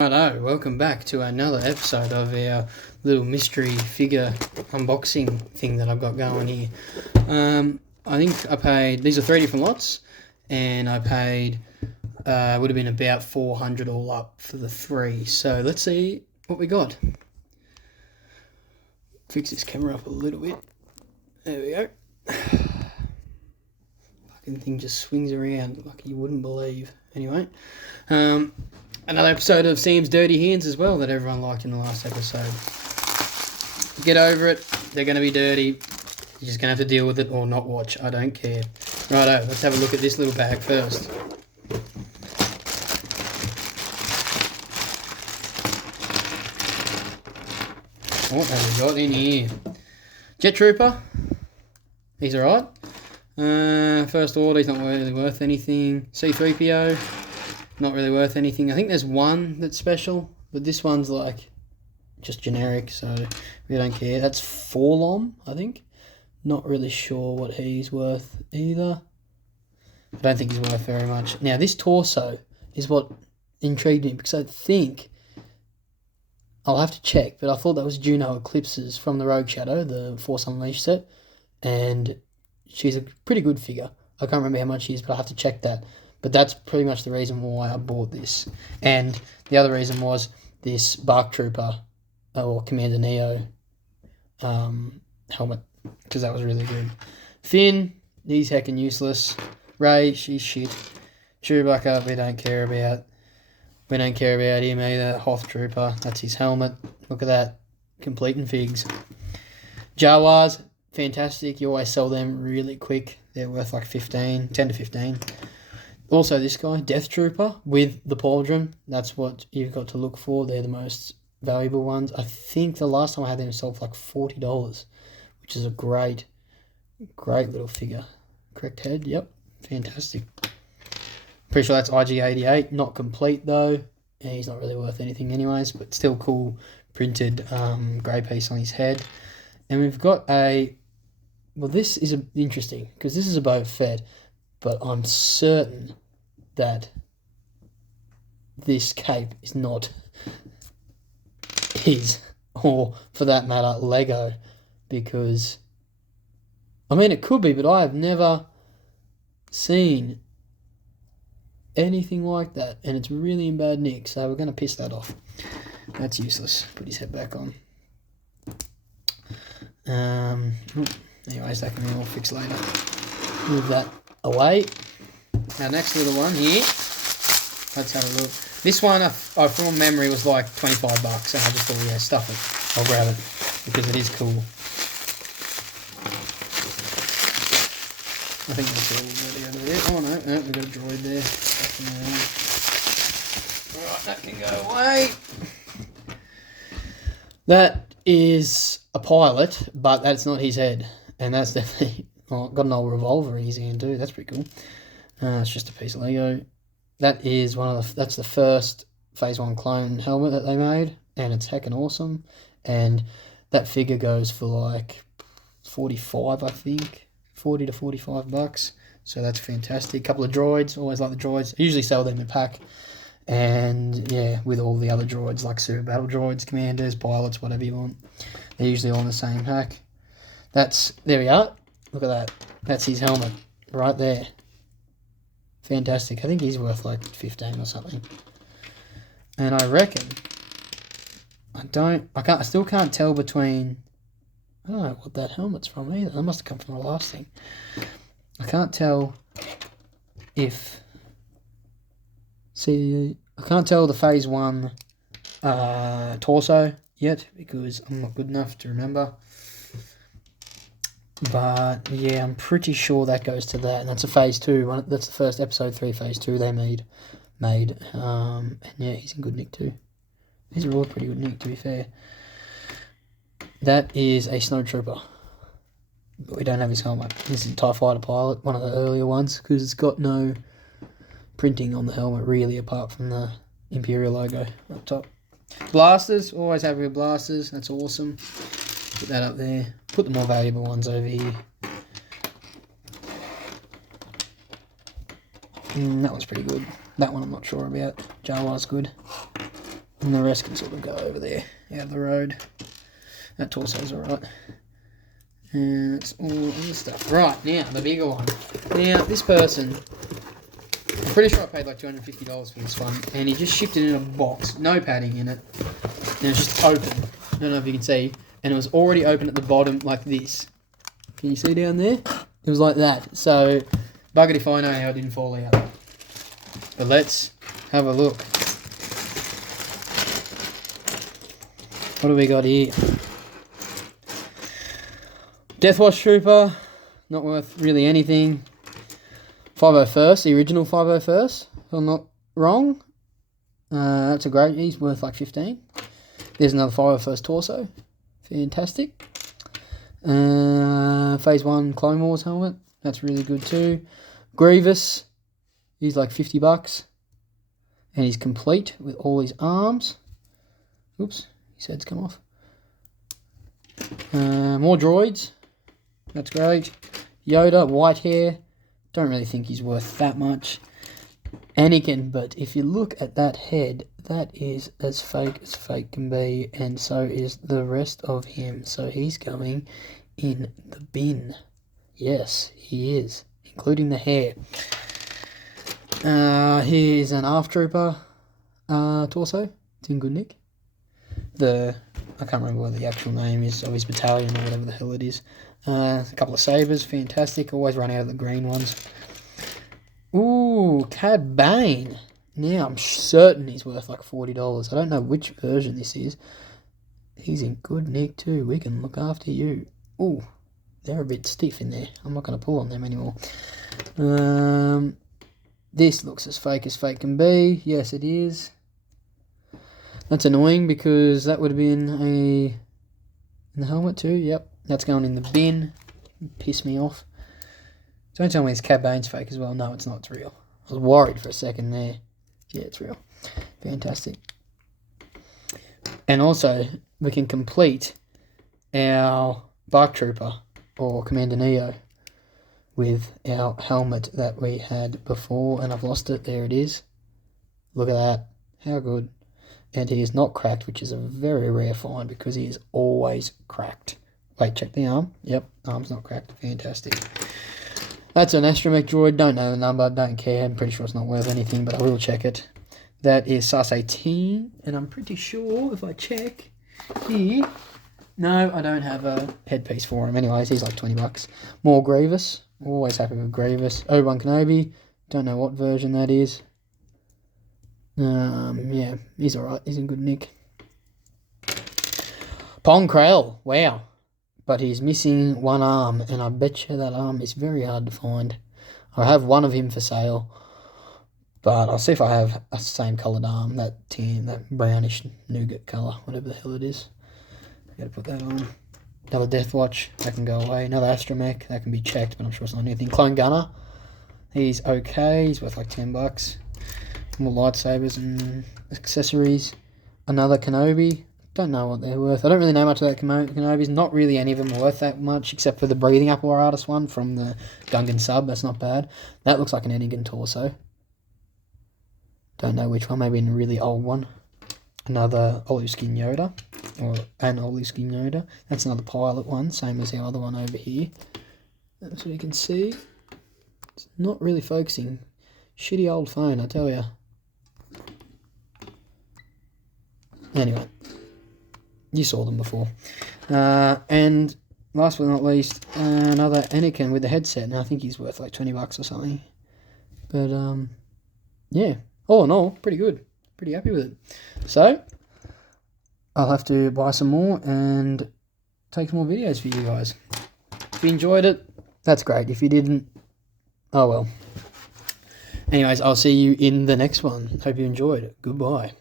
Righto, welcome back to another episode of our little mystery figure unboxing thing that I've got going here. I think I paid, these are 3 different lots, and I paid, would have been about 400 all up for the 3. So let's see what we got. Fix this camera up a little bit. There we go. Fucking thing just swings around like you wouldn't believe. Anyway, another episode of Sam's Dirty Hands as well that everyone liked in the last episode. Get over it. They're going to be dirty. You're just going to have to deal with it or not watch. I don't care. Righto, let's have a look at this little bag first. What have we got in here? Jet Trooper. He's alright. First Order, he's not really worth anything. C-3PO. Not really worth anything. I think there's one that's special, but this one's like just generic, so we don't care. That's Forlom, I think. Not really sure what he's worth either. I don't think he's worth very much. Now, this torso is what intrigued me, because I think, I'll have to check, but I thought that was Juno Eclipse's from the Rogue Shadow, the Force Unleashed set, and she's a pretty good figure. I can't remember how much she is, but I'll have to check that. But that's pretty much the reason why I bought this. And the other reason was this Bark Trooper or Commander Neo helmet, because that was really good. Finn, he's heckin' useless. Rey, she's shit. Chewbacca, we don't care about. We don't care about him either. Hoth Trooper, that's his helmet. Look at that. Complete and figs. Jawas, fantastic. You always sell them really quick. They're worth like 10 to 15. Also, this guy, Death Trooper, with the pauldron. That's what you've got to look for. They're the most valuable ones. I think the last time I had them sold for like $40, which is a great little figure. Correct head? Yep. Fantastic. Pretty sure that's IG-88. Not complete, though. Yeah, he's not really worth anything anyways, but still cool printed grey piece on his head. And we've got a... Well, this is interesting, because this is a Boba Fett, but I'm certain that this cape is not his, or for that matter, Lego, because, I mean, it could be, but I have never seen anything like that, and it's really in bad nick, so we're going to piss that off. That's useless. Put his head back on. Anyways, that can be all fixed later. Move that away. Our next little one here. Let's have a look. This one, I from memory, was like $25, and I just thought, yeah, stuff it. I'll grab it because it is cool. I think that's all ready over there. Oh no, we've got a droid there. Alright, that can go away. That is a pilot, but that's not his head, and that's definitely. Oh, got an old revolver in his hand too. That's pretty cool. It's just a piece of Lego. That is that's the first Phase 1 clone helmet that they made, and it's heckin' awesome. And that figure goes for like 45, I think, 40 to $45. So that's fantastic. Couple of droids. Always like the droids. I usually sell them in a pack. And yeah, with all the other droids like super battle droids, commanders, pilots, whatever you want. They're usually all in the same pack. There we are. Look at that. That's his helmet right there. Fantastic. I think he's worth like 15 or something. And I reckon I still can't tell between, I don't know what that helmet's from either. That must have come from the last thing. I can't tell if I can't tell the Phase 1 torso yet because I'm not good enough to remember. But yeah, I'm pretty sure that goes to that, and that's a Phase 2. That's the first Episode 3 Phase 2 they made. And yeah, he's in good nick too. These are all pretty good nick, to be fair. That is a Snowtrooper, but we don't have his helmet. This is a TIE Fighter pilot, one of the earlier ones, because it's got no printing on the helmet really, apart from the Imperial logo up top. Blasters, always happy with blasters. That's awesome. Put that up there. Put the more valuable ones over here. That one's pretty good. That one I'm not sure about. Jawa's good. And the rest can sort of go over there, out of the road. That torso's alright. And it's all this stuff. Right, now, the bigger one. Now, this person, I'm pretty sure I paid like $250 for this one, and he just shipped it in a box, no padding in it, and it's just open. I don't know if you can see, and it was already open at the bottom like this. Can you see down there? It was like that. So, buggered if I know how it didn't fall out. But let's have a look. What do we got here? Deathwatch Trooper, not worth really anything. 501st, the original 501st, if I'm not wrong. That's a great, he's worth like 15. There's another 501st torso, fantastic. Phase 1 Clone Wars helmet, that's really good too. Grievous, he's like $50. And he's complete with all his arms. Oops, his head's come off. More droids. That's great. Yoda, white hair. Don't really think he's worth that much. Anakin, but if you look at that head, that is as fake can be, and so is the rest of him. So he's going in the bin. Yes, he is, including the hair. Here's an ARF Trooper torso. It's in good nick. I can't remember what the actual name is of his battalion or whatever the hell it is. A couple of sabers, fantastic. Always run out of the green ones. Ooh, Cad Bane. Now I'm certain he's worth like $40. I don't know which version this is. He's in good nick too. We can look after you. Ooh, they're a bit stiff in there. I'm not going to pull on them anymore. This looks as fake can be. Yes, it is. That's annoying because that would have been in the helmet too. Yep, that's going in the bin. Piss me off. Don't tell me this Cad Bane's fake as well. No, it's not. It's real. I was worried for a second there. Yeah, it's real. Fantastic. And also, we can complete our Bark Trooper or Commander Neo with our helmet that we had before, and I've lost it. There it is. Look at that. How good. And he is not cracked, which is a very rare find because he is always cracked. Wait, check the arm. Yep, arm's not cracked. Fantastic. That's an astromech droid. Don't know the number. Don't care. I'm pretty sure it's not worth anything, but I will check it. That is SAS 18, and I'm pretty sure if I check here... No, I don't have a headpiece for him. Anyways, he's like $20. More Grievous. Always happy with Grievous. Obi-Wan Kenobi. Don't know what version that is. Yeah, he's alright. He's in good nick. Pong Krell. Wow. But he's missing one arm, and I bet you that arm is very hard to find. I have one of him for sale, but I'll see if I have a same coloured arm, that tan, that brownish nougat colour, whatever the hell it is. I gotta put that on. Another Death Watch, that can go away. Another astromech, that can be checked, but I'm sure it's not anything. Clone Gunner, he's okay. He's worth like $10. More lightsabers and accessories. Another Kenobi. Don't know what they're worth. I don't really know much about Kenobis. Not really any of them are worth that much, except for the breathing apparatus one from the Gungan sub. That's not bad. That looks like an Anakin torso. Don't know which one. Maybe a really old one. Another olive skin Yoda. Or an olive skin Yoda. That's another pilot one. Same as the other one over here. That's what you can see. It's not really focusing. Shitty old phone, I tell ya. Anyway. You saw them before. And last but not least, another Anakin with the headset. Now I think he's worth like $20 or something. But yeah, all in all, pretty good. Pretty happy with it. So I'll have to buy some more and take some more videos for you guys. If you enjoyed it, that's great. If you didn't, oh well. Anyways, I'll see you in the next one. Hope you enjoyed. Goodbye.